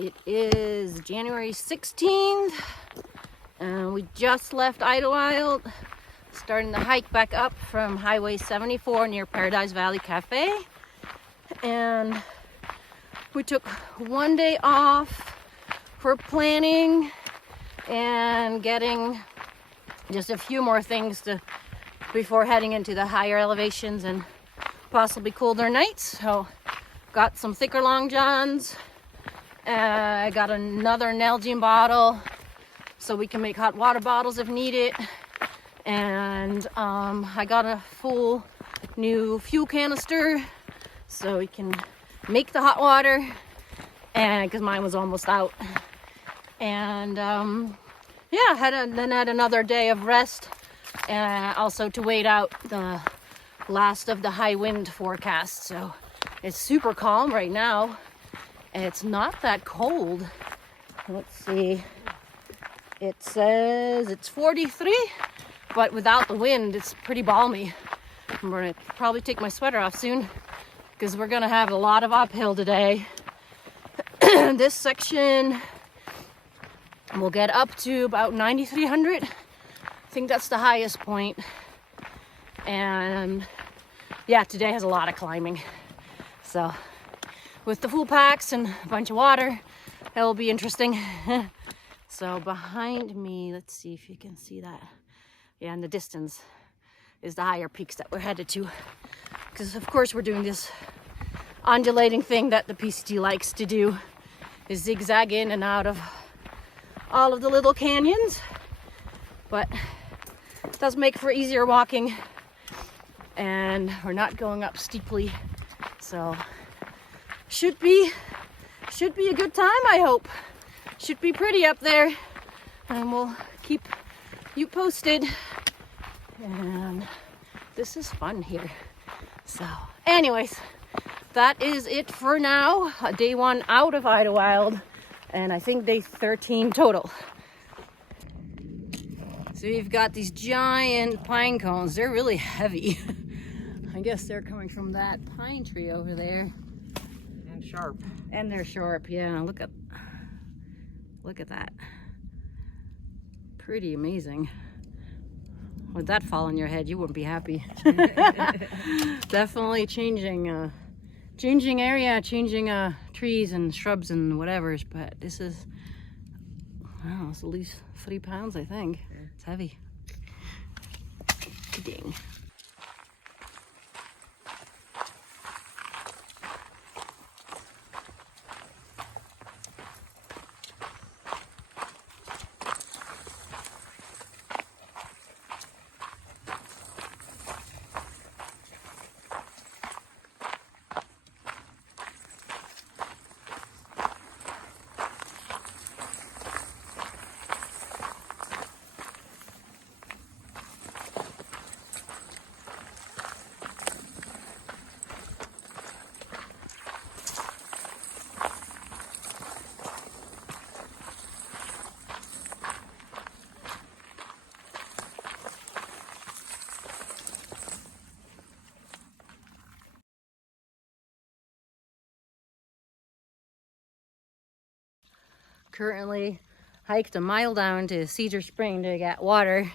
It is January 16th, and we just left Idlewild, starting the hike back up from Highway 74 near Paradise Valley Cafe. And we took one day off for planning and getting just a few more things before heading into the higher elevations and possibly colder nights. So got some thicker long johns. I got another Nalgene bottle so we can make hot water bottles if needed. And I got a full new fuel canister so we can make the hot water, and because mine was almost out. And yeah, had another day of rest, and also to wait out the last of the high wind forecast. So it's super calm right now. It's not that cold. Let's see. It says it's 43, but without the wind, it's pretty balmy. I'm gonna probably take my sweater off soon because we're gonna have a lot of uphill today. This section will get up to about 9,300. I think that's the highest point. And yeah, today has a lot of climbing. So with the full packs and a bunch of water, that will be interesting. So behind me, let's see if you can see that. Yeah, in the distance is the higher peaks that we're headed to. Because of course we're doing this undulating thing that the PCT likes to do, is zigzag in and out of all of the little canyons. But it does make for easier walking, and we're not going up steeply. So should be a good time, I hope. Should be pretty up there, and we'll keep you posted. And this is fun here. So anyways, that is it for now. Day 1 out of Idlewild, and I think day 13 total. So we've got these giant pine cones. They're really heavy. I guess they're coming from that pine tree over there. And sharp. And they're sharp, yeah. Look at that. Pretty amazing. Would that fall on your head, you wouldn't be happy. Definitely changing area, changing trees and shrubs and whatevers. But this is, wow, it's at least 3 pounds, I think. Yeah. It's heavy. Dang. Currently hiked a mile down to Cedar Springs to get water,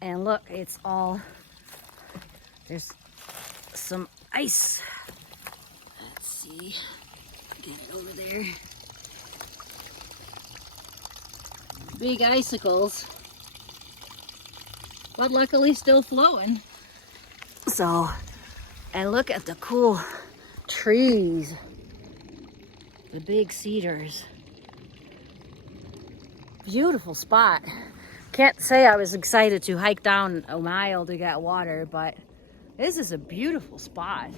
and look, it's all, there's some ice. Let's see, get it over there. Big icicles, but luckily still flowing. So, and look at the cool trees, the big cedars. Beautiful spot. Can't say I was excited to hike down a mile to get water, but this is a beautiful spot.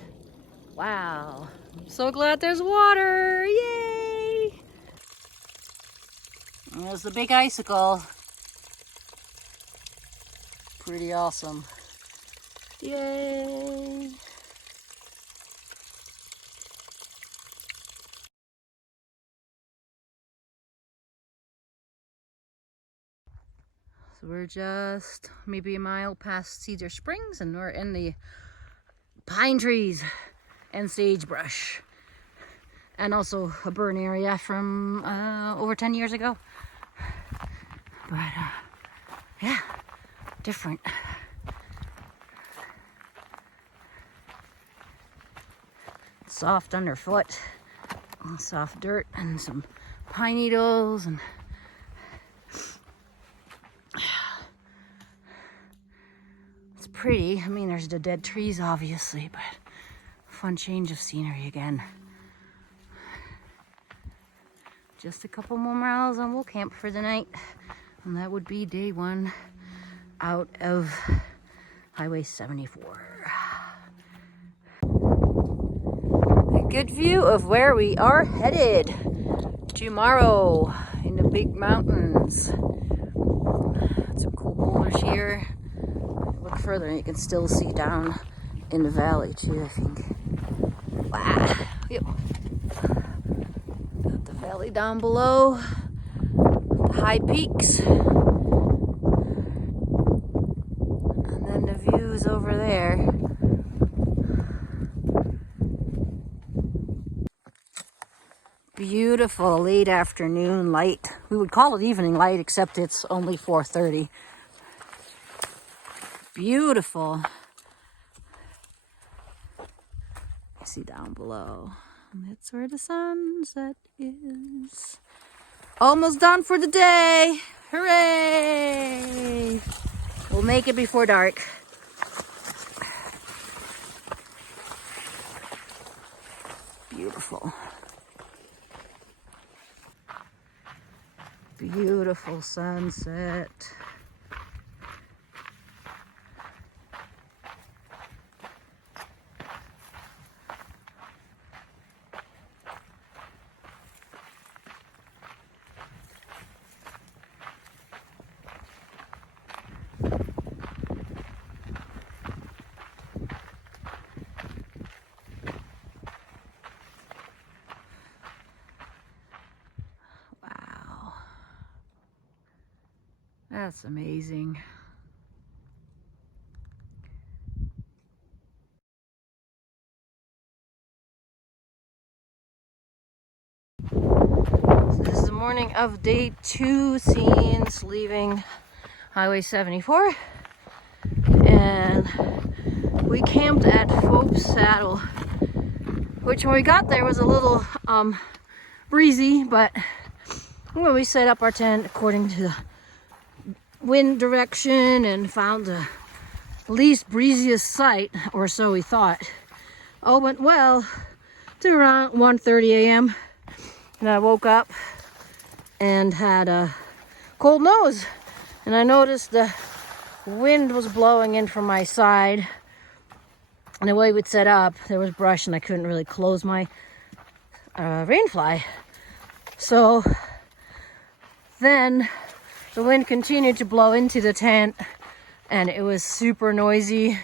Wow. I'm so glad there's water. Yay! And there's the big icicle. Pretty awesome. Yay! So we're just maybe a mile past Cedar Springs, and we're in the pine trees and sagebrush. and also a burn area from over 10 years ago. But yeah, different. Soft underfoot, soft dirt, and some pine needles, and it's pretty. I mean, there's the dead trees, obviously, but fun change of scenery again. Just a couple more miles and we'll camp for the night, and that would be day 1 out of Highway 74. A good view of where we are headed tomorrow in the big mountains. Some cool boulders here. Look further and you can still see down in the valley too, I think. Wow. Yep. Got the valley down below, the high peaks, and then the views over there. Beautiful late afternoon light. We would call it evening light, except it's only 4:30. Beautiful. You see down below. And that's where the sunset is. Almost done for the day. Hooray! We'll make it before dark. Beautiful. Beautiful sunset. Wow. That's amazing. So this is the morning of day 2 scenes leaving Highway 74. And we camped at Fope Saddle, which when we got there was a little breezy, but when we set up our tent according to the wind direction and found the least breeziest site, or so we thought, all went well to around 1:30 a.m. and I woke up and had a cold nose, and I noticed the wind was blowing in from my side, and the way we'd set up there was brush and I couldn't really close my rainfly. So then the wind continued to blow into the tent and it was super noisy,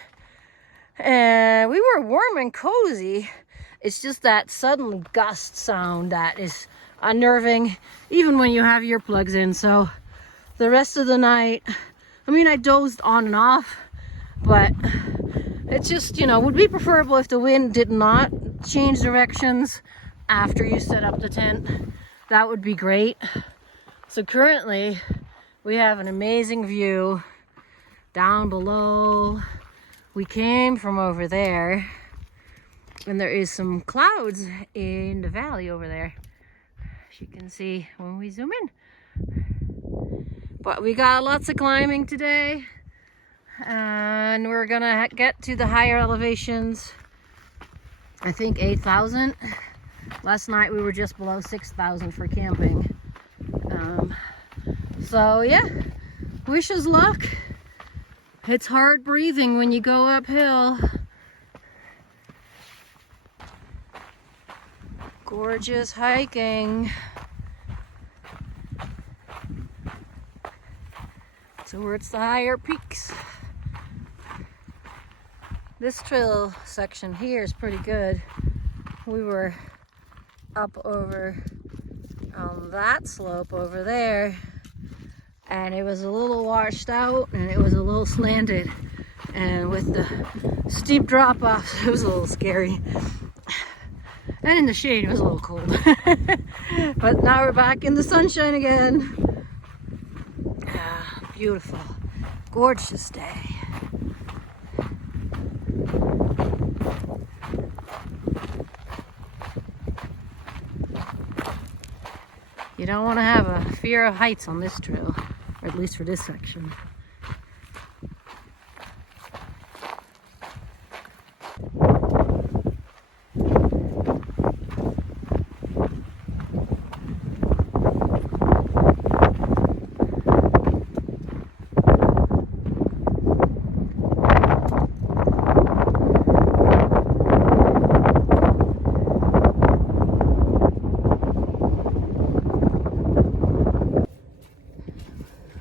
and we were warm and cozy. It's just that sudden gust sound that is unnerving even when you have earplugs in. So the rest of the night, I mean, I dozed on and off, but it's just, you know, would be preferable if the wind did not change directions after you set up the tent. That would be great. So currently we have an amazing view down below. We came from over there, and there is some clouds in the valley over there, as you can see when we zoom in. But we got lots of climbing today, and we're gonna get to the higher elevations. I think 8,000. Last night we were just below 6,000 for camping. So yeah, wish us luck. It's hard breathing when you go uphill. Gorgeous hiking. Towards the higher peaks. This trail section here is pretty good. We were up over on that slope over there, and it was a little washed out and it was a little slanted, and with the steep drop-offs it was a little scary. And in the shade it was a little cold. But now we're back in the sunshine again. Ah, beautiful, gorgeous day. You don't want to have a fear of heights on this trail, or at least for this section.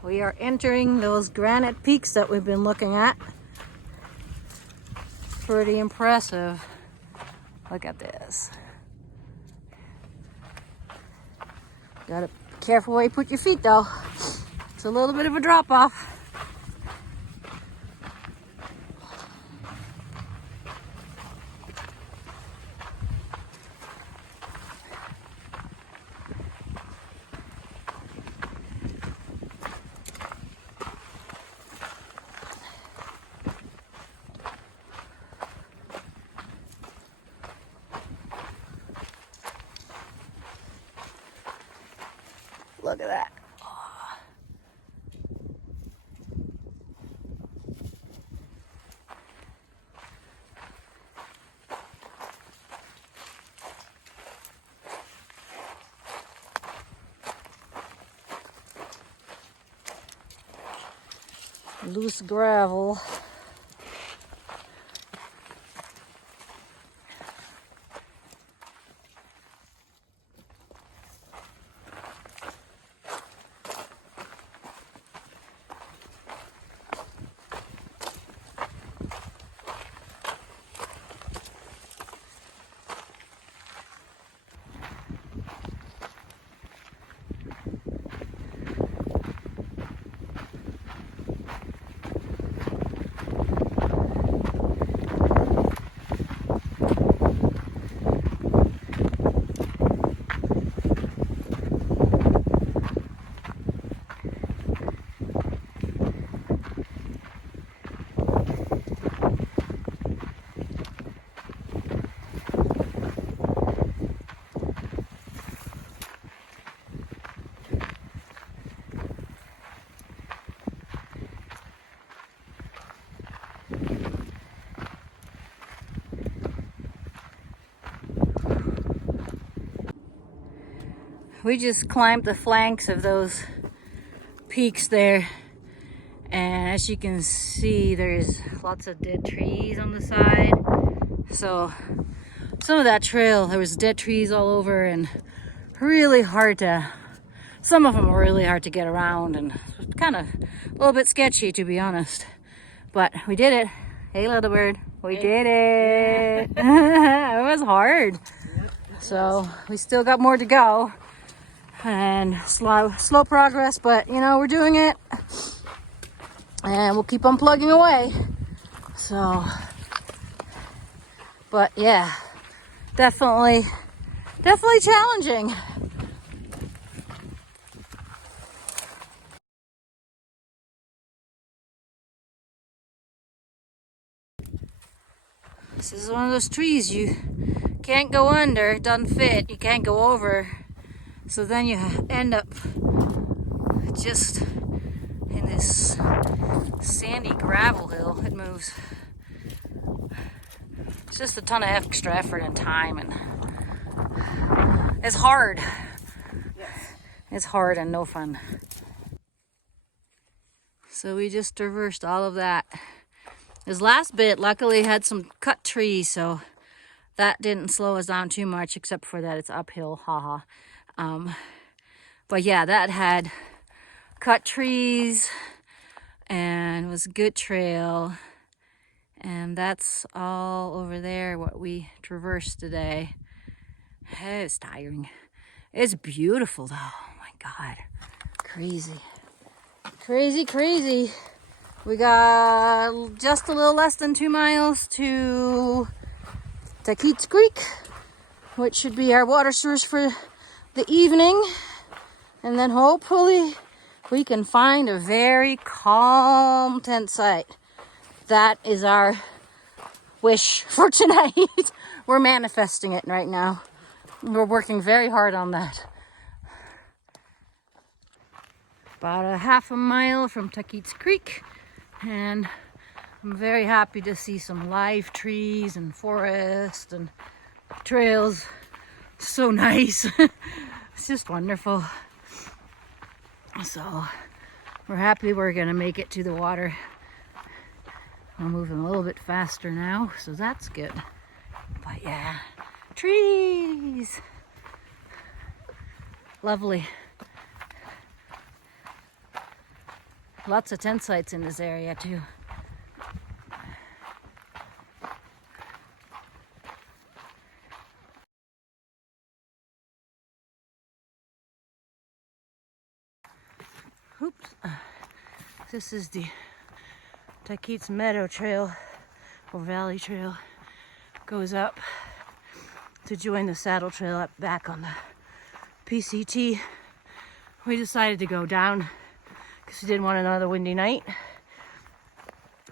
We are entering those granite peaks that we've been looking at. Pretty impressive. Look at this. Gotta be careful where you put your feet though. It's a little bit of a drop off. Look at that. Loose gravel. We just climbed the flanks of those peaks there, and as you can see there's lots of dead trees on the side. So some of that trail there was dead trees all over, and really hard to, some of them were really hard to get around, and kind of a little bit sketchy to be honest, but we did it. Hey little bird, we did it. It was hard, so we still got more to go. And slow progress, but you know, we're doing it, and we'll keep on plugging away. So, but yeah, definitely challenging. This is one of those trees you can't go under, it doesn't fit, you can't go over. So then you end up just in this sandy gravel hill. It moves. It's just a ton of extra effort and time, and it's hard. Yes. It's hard and no fun. So we just traversed all of that. This last bit luckily had some cut trees, so that didn't slow us down too much, except for that it's uphill, haha. But yeah, that had cut trees and was a good trail, and that's all over there what we traversed today. It's tiring. It's beautiful though. Oh my god, crazy, crazy. We got just a little less than 2 miles to Keats Creek, which should be our water source for the evening. And then hopefully we can find a very calm tent site. That is our wish for tonight. We're manifesting it right now. We're working very hard on that. About a half a mile from Taquit's Creek, and I'm very happy to see some live trees and forest and trails. So nice. It's just wonderful. So we're happy we're gonna make it to the water. I'm moving a little bit faster now, so that's good. But yeah, trees. Lovely. Lots of tent sites in this area too. Oops. This is the Taquit's Meadow Trail or Valley Trail. Goes up to join the Saddle Trail up back on the PCT. We decided to go down because we didn't want another windy night.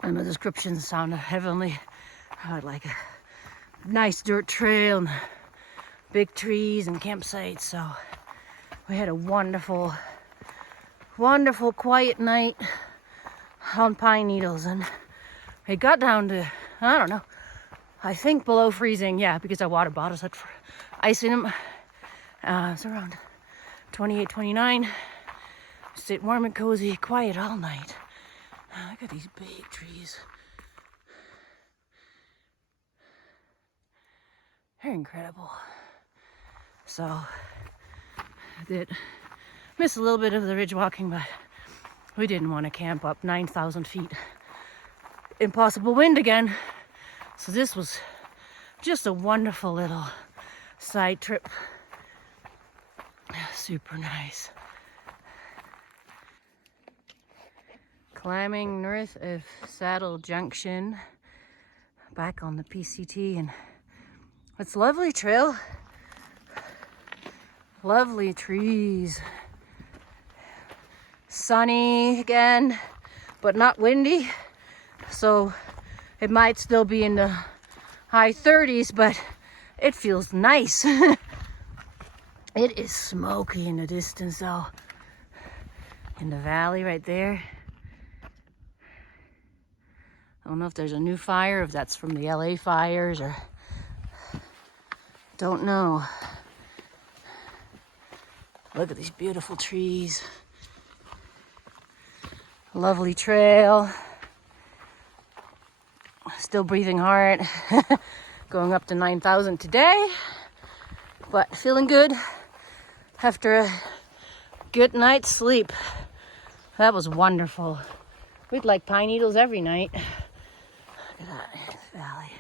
And the descriptions sounded heavenly. I would like a nice dirt trail and big trees and campsites. So we had a wonderful, wonderful quiet night on pine needles, and it got down to, I don't know, I think below freezing. Yeah, because our water bottles had ice in them. It's around 28, 29. Sit warm and cozy, quiet all night. Look at these big trees. They're incredible. So I did miss a little bit of the ridge walking, but we didn't want to camp up 9,000 feet. Impossible wind again. So this was just a wonderful little side trip. Super nice. Climbing north of Saddle Junction, back on the PCT, and it's a lovely trail. Lovely trees. Sunny again, but not windy. So it might still be in the high 30s, but it feels nice. It is smoky in the distance though. In the valley right there. I don't know if there's a new fire, if that's from the LA fires, or don't know. Look at these beautiful trees. Lovely trail. Still breathing hard. Going up to 9,000 today, but feeling good after a good night's sleep. That was wonderful. We'd like pine needles every night. Look at that valley.